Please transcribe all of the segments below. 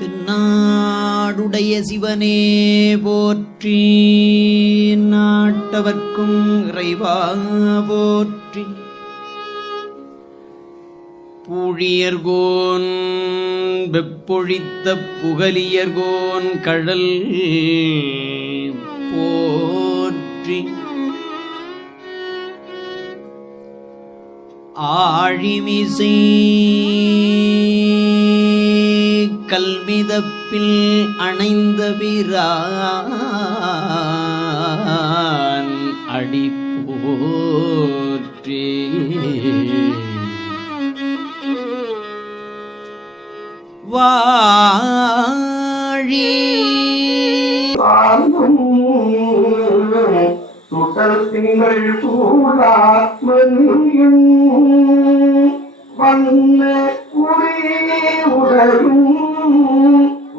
தென்னாடுடைய சிவனே போற்றி, நாட்டவர்க்கும் இறைவா போற்றி. பூழியர்கோன் வெப்பொழித்த புகலியர்கோன் கழல் போற்றி. ஆழிமிசை கல்மிதப்பில் அணைந்த பிரான் அடி போற்றி. வாழி சுடல் திங்கள் சூடாத்மனியும் வண்ண உடே உடலும்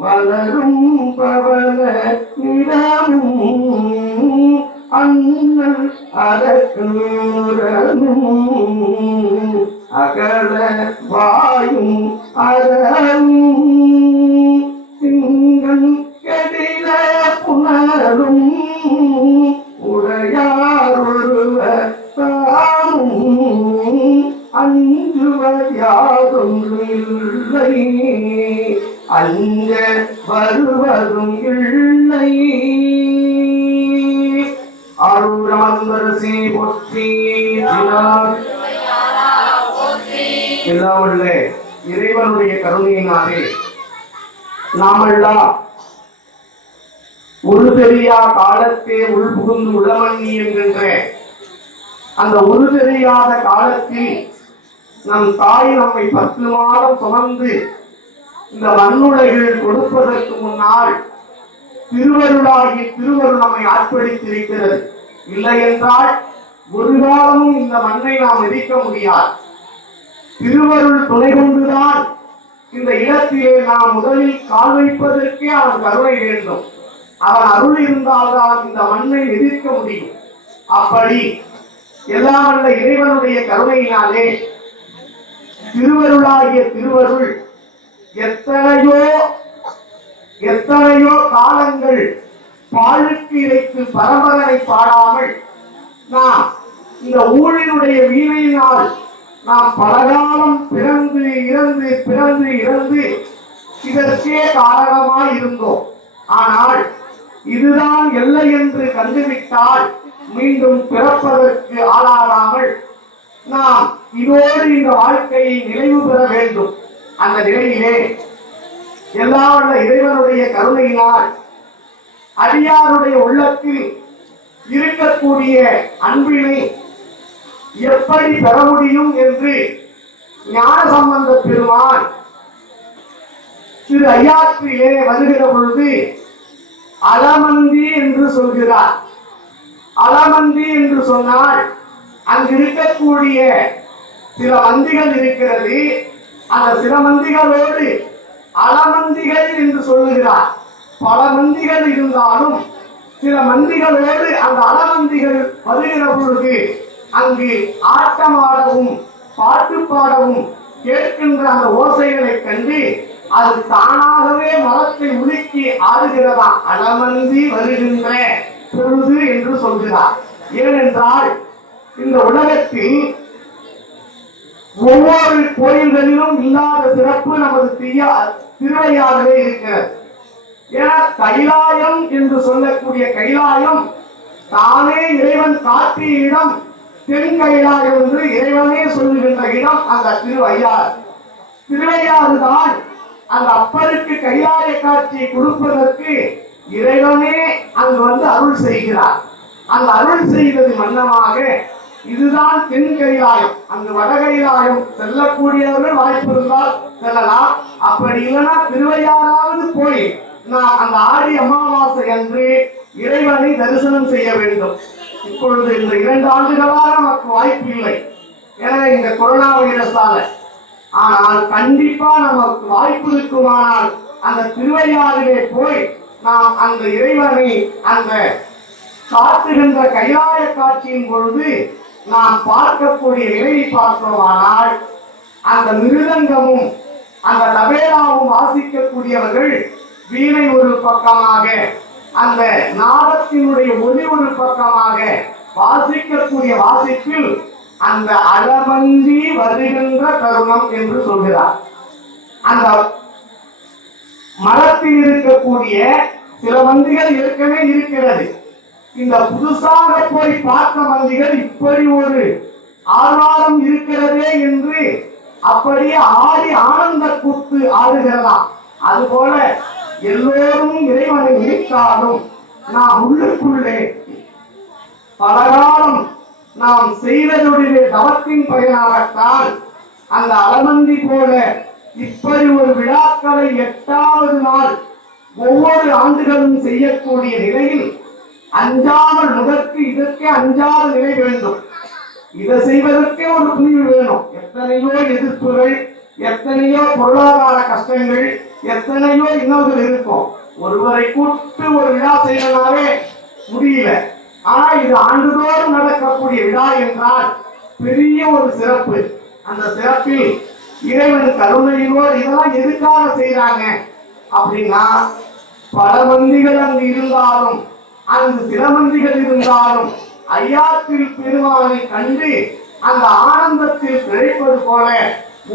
வளரும் பவன இடமும் அண்ணல் அரக்கனும் அகல வாயும் அறவும் திங்கள் கெடில புனரும் உடையார் ஒருவர் தாமும் அஞ்சுவர் யாதொன்று இல்லை, அஞ்ச வருவதும் இல்லை. அருளமந்தரசி போற்றி. எல்லாம் இறைவனுடைய கருணையினாலே நாமெல்லாம் ஒரு தெரியா காலத்தே உள்புகுந்து உளமண்ணி என்கின்ற அந்த ஒரு தெரியாத காலத்தில் நம் தாய் நம்மை 10 மாதம் சுமந்து இந்த மண்ணுலகில் கொடுப்பதற்கு முன்னால் திருவருளாகி திருவருள் நம்மை ஆட்படுத்தியிருக்கிறது. இல்லை என்றால் ஒரு காலமும் இந்த மண்ணை நாம் எதிர்க்க முடியாது. திருவருள் துணை கொண்டுதான் இந்த இடத்திலே நாம் முதலில் கால் வைப்பதற்கே அவன் கருணை வேண்டும். அவன் அருள் இருந்தால்தான் இந்த மண்ணை எதிர்க்க முடியும். அப்படி எல்லாம் வல்ல இறைவனுடைய கருணையினாலே திருவருளாகிய திருவருள் எத்தனையோ காலங்கள் பாழுக்கு இறைத்து பரம்பரனை பாடாமல் நாம் இந்த ஊழினுடைய வீணையினால் நாம் பலகாலம் பிறந்து இறந்து இதற்கே காரணமாய் இருந்தோம். ஆனால் இதுதான் எல்லை என்று கண்டுவிட்டால் மீண்டும் பிறப்பதற்கு ஆளாகாமல் நாம் இதோடு இந்த வாழ்க்கையை நிறைவு பெற வேண்டும். அந்த நிலையிலே எல்லாம் வல்ல இறைவனுடைய கருணையினால் அடியாருடைய உள்ளத்தில் இருக்கக்கூடிய அன்பினை எப்படி பெற முடியும் என்று ஞானசம்பந்த பெருமான் திரு ஐயாற்றிலே வருகிற பொழுது அலமந்தி என்று சொல்கிறார். அலமந்தி என்று சொன்னால் அங்கு இருக்கக்கூடிய சில மந்திகள் இருக்கிறது. அந்த சில மந்திகளோடு அலமந்திகள் என்று சொல்லுகிறார். பல மந்திகள் இருந்தாலும் சில மந்திகளோடு அந்த அலமந்திகள் வருகிற பொழுது அங்கு ஆட்டமாடவும் பாட்டு பாடவும் கேட்கின்ற அந்த ஓசைகளை கண்டு அது தானாகவே மரத்தை உலுக்கி ஆடுகிறதா. அலமந்தி வருகின்ற பொழுது என்று சொல்கிறார். ஏனென்றால் இந்த உலகத்தில் ஒவ்வொரு கோயில்களிலும் இல்லாத சிறப்பு நமது திருவையாறிலே இருக்கிறது. ஏன்னா கைலாயம் என்று சொல்லக்கூடிய கைலாயம் தானே இறைவன் காட்டிய இடம். தென் கைலாயம் என்று இறைவனே சொல்லுகின்ற இடம் அந்த திருவையாறு. திருவையாறு தான் அந்த அப்பருக்கு கைலாய காட்சியை கொடுப்பதற்கு இறைவனே அங்கு வந்து அருள் செய்கிறார். அந்த அருள் செய்தது மன்னமாக இதுதான் தென் கைலாயம். அங்கு வட கைலாயம் செல்லக்கூடியவர்கள் வாய்ப்பு இருந்தால் செல்லலாம். அப்படி இல்லைன்னா திருவையாறாவது போய் நான் அந்த ஆடி அமாவாசை அன்று இறைவனை தரிசனம் செய்ய வேண்டும். இப்பொழுது இந்த 2 ஆண்டுகளாக நமக்கு வாய்ப்பு இல்லை, எனவே இந்த கொரோனா வைரஸால. ஆனால் கண்டிப்பா நமக்கு வாய்ப்பு இருக்குமானால் அந்த திருவையாறிலே போய் நாம் அந்த இறைவனை அந்த காட்டுகின்ற கைலாய காட்சியின் பொழுது நாம் பார்க்கக்கூடிய நிலையை பார்த்தோமானால் அந்த மிருதங்கமும் அந்த தபேலாவும் வாசிக்கக்கூடியவர்கள் வீணை ஒரு பக்கமாக, அந்த நாதத்தினுடைய ஒலி ஒரு பக்கமாக வாசிக்கக்கூடிய வாசிப்பில் அந்த அளவந்தி வருகின்ற தருணம் என்று சொல்கிறார். அந்த மரத்தில் இருக்கக்கூடிய சில மந்திகள் ஏற்கனவே இருக்கிறது. இந்த புதுசாக போய் பார்த்த மந்திகள் இப்படி ஒரு ஆர்வாரம் இருக்கிறதே என்று அப்படியே ஆடி ஆனந்த கூத்து ஆடுகிறதாம். அதுபோல எல்லோரும் இறைவனை நினைத்தாலும் நாம் உள்ளுக்குள்ளே பலகாலம் நாம் செய்ததுடைய தவத்தின் பயனாகத்தான் அந்த அலமந்தி போல இப்படி ஒரு விழாக்களை 8வது நாள் ஒவ்வொரு ஆண்டுகளும் செய்யக்கூடிய நிலையில் அஞ்சாமல் முதற்கு இதற்கே அஞ்சாத நிலை வேண்டும். இதை செய்வதற்கே ஒரு துணிவு வேணும். எத்தனையோ எதிர்ப்புகள், எத்தனையோ பொருளாதார கஷ்டங்கள், எத்தனையோ இன்னல்கள் இருக்கும். ஒருவரை கூட்டு ஒரு விழா செய்யறதுனாலே முடியல. ஆனா இது ஆண்டுதோறும் நடக்கக்கூடிய விழா என்றால் பெரிய ஒரு சிறப்பு. அந்த சிறப்பில் இறைவன் கருணையினோடு இதெல்லாம் எதுக்காக செய்யறாங்க அப்படின்னா, பல மந்திகள் அங்கு இருந்தாலும், அங்கு சில மந்திகள் இருந்தாலும் ஐயாத்தில் பெருமானை கண்டு அந்த ஆனந்தத்தில் கிடைப்பது போல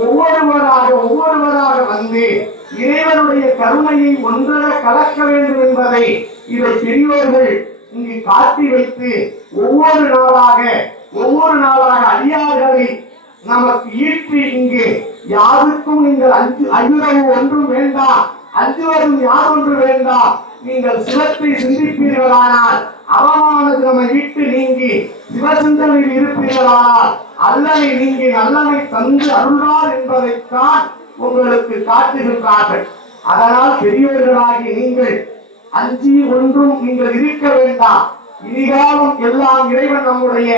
ஒவ்வொருவராக வந்து இறைவனுடைய கருணையை ஒன்றர கலக்க வேண்டும் என்பதை இதை பெரியோர்கள் இங்கு காட்டி வைத்து ஒவ்வொரு நாளாக அடியார்களை நமக்கு ஈற்றி இங்கு யாருக்கும் நீங்கள் அஞ்சுவது ஒன்றும் வேண்டாம், அஞ்சுவதும் யார் ஒன்று வேண்டாம், நீங்கள் சிவத்தை சிந்திப்பீர்களானால் அவமானது நம்மை விட்டு நீங்கி சிவசிந்தனையில் இருப்பீர்களானால் அல்லனை நீங்கி நல்லனை தந்து அருள்வார் என்பதைத்தான் உங்களுக்கு காட்டுகின்றார்கள். அதனால் பெரியவர்களாகி நீங்கள் அஞ்சி ஒன்றும் நீங்கள் இருக்க வேண்டாம். இனிகாலம் எல்லாம் இறைவன் நம்முடைய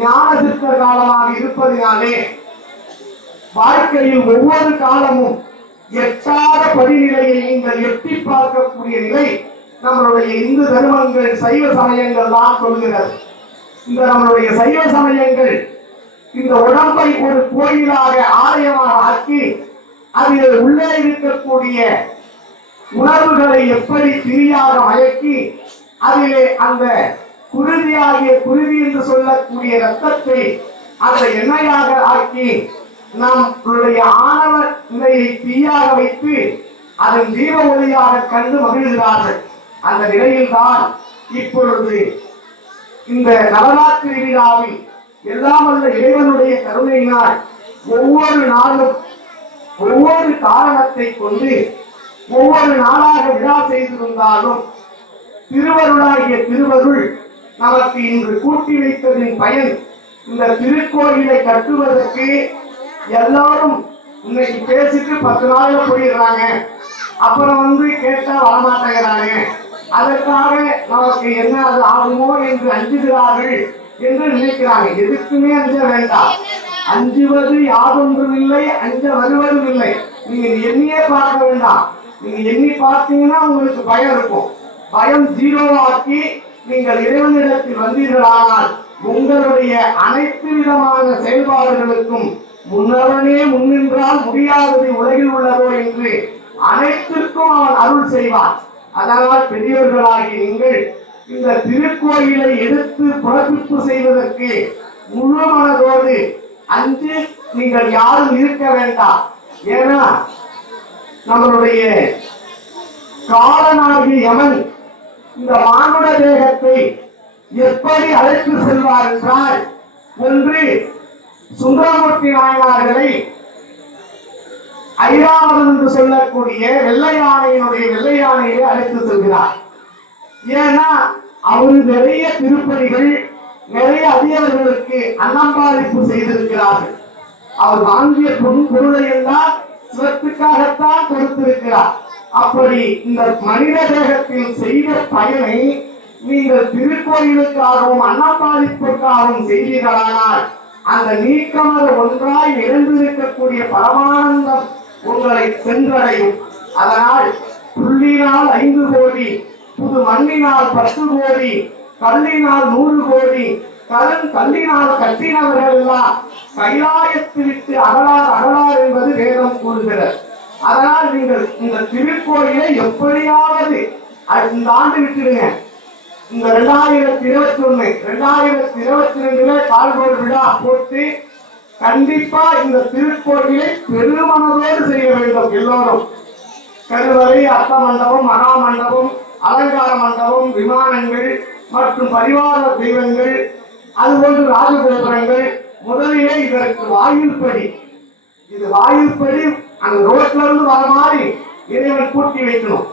ஞான சித்த காலமாக இருப்பதினாலே வாழ்க்கையில் ஒவ்வொரு காலமும் எட்டாத படிநிலையை நீங்கள் எட்டி பார்க்கக்கூடிய நிலை நம்மளுடைய இந்து தர்மங்கள், சைவ சமயங்கள் தான் சொல்கிறது. இந்த நம்மளுடைய சைவ சமயங்கள் இந்த உடம்பை ஒரு கோயிலாக ஆலயமாக ஆக்கி அதில் உள்ளே இருக்கக்கூடிய உணர்வுகளை எப்படி திரியாக மயக்கி அதிலே அந்த குருதி என்று சொல்லக்கூடிய ரத்தத்தை அந்த எண்ணெயாக ஆக்கி நம்மளுடைய ஆணவ நிலையை தீயாக வைத்து அதன் தீப ஒளியாக கண்டு மகிழ்கிறார்கள். அந்த நிலையில்தான் இப்பொழுது இந்த நவராத்திரி விழாவில் எல்லாம் வல்ல இறைவனுடைய கருணையினால் ஒவ்வொரு நாளும் ஒவ்வொரு காரணத்தை கொண்டு ஒவ்வொரு நாளாக விழா செய்திருந்தாலும் திருவருளாகிய திருவருள் நமக்கு இன்று கூட்டி வைத்ததின் பயன் இந்த திருக்கோயிலை கட்டுவதற்கு எல்லாரும் இன்னைக்கு பேசிட்டு 10 நாள்ல போயிடுறாங்க, அப்புறம் வந்து கேட்டா வரமாட்டேங்கிறாங்க, அதற்காக நமக்கு என்ன அது ஆகுமோ என்று அஞ்சுகிறார்கள் என்று நினைக்கிறாங்க. எதுக்குமே அஞ்ச வேண்டாம். அஞ்சுவது யாதொன்றும் இல்லை, அஞ்ச வருவதும் இல்லை. நீங்க எண்ணியே பார்க்க வேண்டாம். நீங்க எண்ணி பார்த்தீங்கன்னா உங்களுக்கு பயம் இருக்கும். பயம் ஜீரோவாக்கி நீங்கள் இறைவனிடத்தில் வந்தீர்களானால் உங்களுடைய அனைத்து விதமான செயல்பாடுகளுக்கும் முன்னவனே முன்னின்றால் முடியாதது உலகில் உள்ளதோ என்று அனைத்திற்கும் அவன் அருள் செய்வான். அதனால் பெரியவர்களாகி நீங்கள் இந்த திருக்கோயிலை எடுத்து புறப்பிப்பு செய்வதற்கு முழு மனதோடு அஞ்சு நீங்கள் யாரும் இருக்க வேண்டாம். ஏன்னா நம்மளுடைய காலனாகிய யமன் இந்த மானுட தேகத்தை எப்படி அழைத்து செல்வார் என்றால், ஒன்று சுந்தரமூர்த்தி நாயனார்களை ஐராவதம் என்று சொல்லக்கூடிய வெள்ளை யானையை அழைத்து செல்கிறார். ஏன்னா அவரு நிறைய திருப்பணிகள், நிறைய அதிகாரிகளுக்கு அன்னம்பாளிப்பு செய்திருக்கிறார்கள். அவர் வாங்கிய பொருளை எல்லாம் சிவத்துக்காகத்தான் கொடுத்திருக்கிறார். அப்படி இந்த மனித தேகத்தில் செய்த பயனை நீங்கள் திருக்கோயிலுக்காகவும் அன்னம்பாளிப்புக்காகவும் செய்தீர்களானால் அந்த நீக்கமர ஒன்றாய் நிறைந்திருக்கக்கூடிய பரமானந்தம் உங்களை சென்றடையும். அதனால் புள்ளினால் 5 கோடி, புது மண்ணினால் 10 கோடி, கல்லினால் 100 கோடி, கல்லினால் கட்டினவர்கள் எல்லாம் கைலாயத்து விட்டு அகலார் என்பது வேதம் கூறுகிறது. அதனால் நீங்கள் இந்த திருக்கோயிலை எப்படியாவது இந்த ஆண்டு விட்டுடுங்க. இந்த 2021 2022 கால்கோள் விழா போட்டு கண்டிப்பா இந்த திருக்கோயிலை பெருமனதோடு செய்ய வேண்டும். எல்லோரும் கருவறை, அர்த்த மண்டபம், மகா மண்டபம், அலங்கார மண்டபம், விமானங்கள் மற்றும் பரிவார தெய்வங்கள், அதுபோன்று ராஜகோபுரங்கள், முதலிலே இதற்கு வாயில்படி, இது வாயில்படி அந்த ரோட்ல இருந்து வர மாதிரி இறைவன் கூட்டி வைக்கணும்.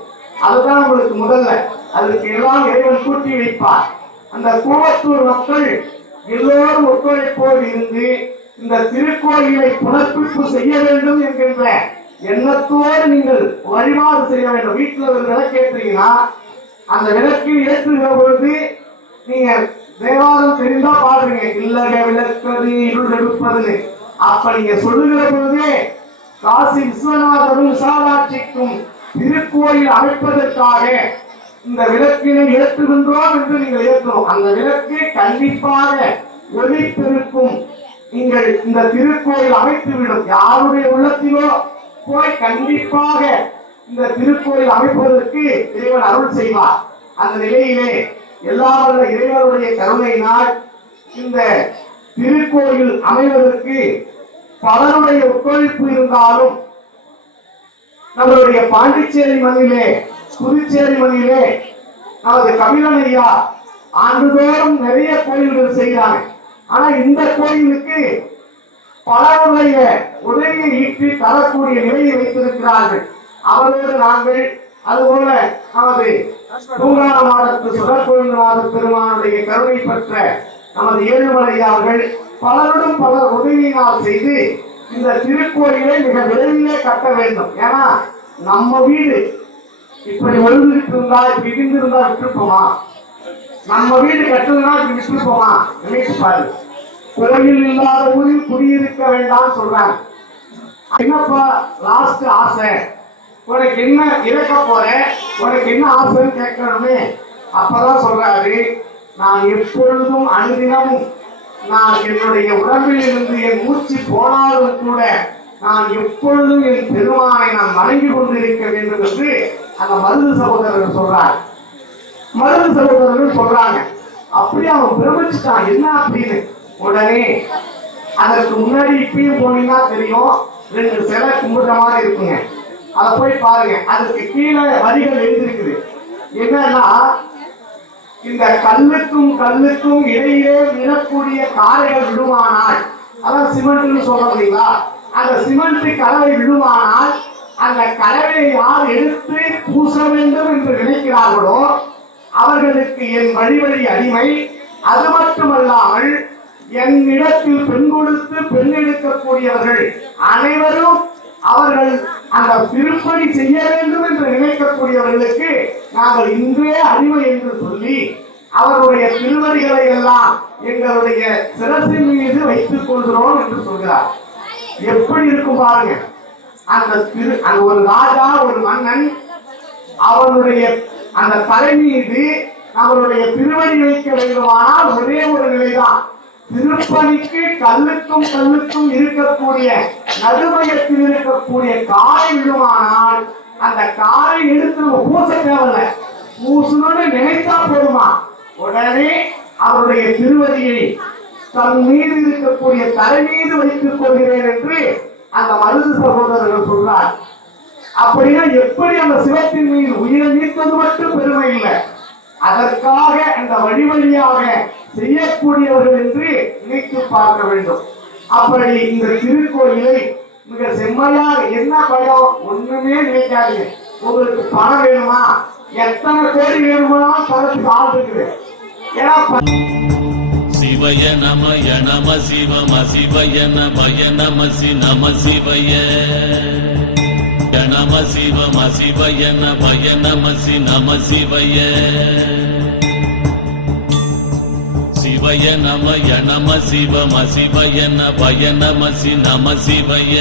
அதுதான் உங்களுக்கு முதல்ல. அதுக்கு எல்லாம் இறைவன் கூட்டி வைப்பார். அந்த கூவத்தூர் மக்கள் எல்லோரும் ஒத்துழைப்போடு இருந்து இந்த திருக்கோயிலை புனர்ப்பிப்பு செய்ய வேண்டும் என்கின்ற எண்ணத்தோடு நீங்கள் வழிபாடு செய்ய வேண்டும். வீட்டில் ஒரு விளக்கு ஏற்றுறீங்கன்னா அந்த விளக்கில் ஏற்றுகிற பொழுது நீங்க தேவாரம் தெரிந்தா பாடுறீங்க, இல்லக விளக்கது இருள் எடுப்பதுன்னு. அப்ப நீங்க சொல்லுகிற பொழுதே காசி விஸ்வநாதரும் விசாலாட்சிக்கும் திருக்கோயில் அமைப்பதற்காக இந்த விளக்கினை ஏற்றுகின்றோம் என்று நீங்கள் ஏற்றணும். அந்த விளக்கு கண்டிப்பாக ஒளிப்பெருக்கும். நீங்கள் இந்த திருக்கோயில் அமைத்துவிடும். யாருடைய உள்ளத்திலோ போய் கண்டிப்பாக இந்த திருக்கோயில் அமைப்பதற்கு இறைவன் அருள் செய்வார். அந்த நிலையிலே எல்லாருடைய இறைவனுடைய கருணையினால் இந்த திருக்கோயில் அமைவதற்கு பலருடைய ஒத்துழைப்பு இருந்தாலும் நம்மளுடைய பாண்டிச்சேரி மண்ணிலே, புதுச்சேரி மண்ணிலே நமது கபிலன் ஐயா ஆண்டுதோறும் நிறைய கோயில்கள் செய்கிறாங்க. ஆனா இந்த கோயிலுக்கு பலருடைய உதவியை ஈட்டி தரக்கூடிய நிலையை வைத்திருக்கிறார்கள். அவரோடு நாங்கள் அதுபோல நமது தூங்கான மாடத்து சுடற்கோயில்நாத பெருமானுடைய கருணை பெற்ற நமது ஏழுமலை அவர்கள் பலருடன் பலர் உதவியினால் செய்து இந்த திருக்கோயிலை மிக விரைவிலே கட்ட வேண்டும். ஏன்னா நம்ம வீடு இப்படி ஒழுங்கிட்டு இருந்தா, இப்படி இடிந்திருந்தா விட்டுருப்போமா? நம்ம வீடு கட்டுறதுனா இப்படி விட்டுருப்போமா? நினைச்சு பாரு. கோயில் இல்லாத ஊரில் குடியிருக்க வேண்டாம் சொல்றாங்க. என்னப்பா லாஸ்ட் ஆசை, உனக்கு என்ன இறக்க போற, உனக்கு என்ன ஆசைன்னு கேட்கணுமே. அப்பதான் சொல்றாரு, நான் எப்பொழுதும் அனுதினமும் நான் என்னுடைய உடம்பில் இருந்து என் மூச்சு போனாலும் கூட நான் எப்பொழுதும் என் பெருமானை நான் வணங்கி கொண்டிருக்க வேண்டும் என்று அந்த மருது சகோதரர்கள் சொல்றார். மருது சகோதரர்கள் சொல்றாங்க. அப்படி அவன் பிரமிச்சுட்டான், என்ன அப்படின்னு. உடனே அதற்கு முன்னாடி இப்பயும் போனீங்கன்னா தெரியும், 2 சிலை கும்பிடுற மாதிரி இருக்குங்க. அதை போய் பாருங்க. அதுக்கு கீழே வரிகள் எழுதிருக்குது. என்னன்னா, இந்த கல்லுக்கும் கல்லுக்கும் இடையே விழக்கூடிய காரைகள் விடுமானால், அதான் சிமெண்ட்னு சொல்றோம் இல்லைங்களா, அந்த சிமெண்ட் கலவை விடுமானால் அந்த கலவையை யார் எடுத்து பூச வேண்டும் என்று நினைக்கிறார்களோ அவர்களுக்கு என் வழி வழி அடிமை. அது மட்டுமல்லாமல் என்னிடத்தில் பெண் கொடுத்து பெண் எடுக்கக்கூடியவர்கள் அனைவரும் அவர்கள் அந்த திருப்பணி செய்ய வேண்டும் என்று நினைக்கக்கூடியவர்களுக்கு நாங்கள் இன்றே அடிமை என்று சொல்லி அவருடைய திருவடிகளை எல்லாம் எங்களுடைய சிரசின் மீது வைத்துக் கொள்கிறோம் என்று சொல்கிறார். எப்படி இருக்கும் பாருங்க. அந்த ஒரு ராஜா, ஒரு மன்னன், அவனுடைய அந்த தலை மீது அவருடைய திருவடி வைக்க வேண்டுமானால் ஒரே ஒரு நிலைதான். திருப்பணிக்கு கல்லுக்கும் கல்லுக்கும் இருக்கக்கூடிய நடுமையத்தில் இருக்கக்கூடிய காரை விடுமானால் அந்த காரை எடுத்து பூச தேவையில்லை, பூசணும்னு நினைத்தா போதுமா, உடனே அவருடைய திருவடியை தன் மீது இருக்கக்கூடிய தலை மீது வைத்துக் கொள்கிறேன் என்று அந்த மருது சகோதரர்கள் சொல்றார். அப்படின்னா எப்படி அந்த சிவத்தின் மீது உயிரை நீத்தது மட்டும் பெருமை இல்லை, அதற்காக அந்த வழி வழியாக செய்யக்கூடியவர்கள் என்று நினைத்து பார்க்க வேண்டும். அப்படி இந்த திருக்கோயிலை மிக செம்மையாக, என்ன பயம் ஒண்ணுமே நினைக்காதீங்க. உங்களுக்கு பணம் வேணுமா, எத்தனை கோடி வேணுமானாலும் தரத்துக்கு ஆள் இருக்குது. ஏன்னா சிவய நமய நம சிவம சிவய நமய நம சி நம சிவய நம சிவம சிவய நமய நம சி நம சிவய சிவய நமய நம சிவம சிவய நமய நம சி நம சிவய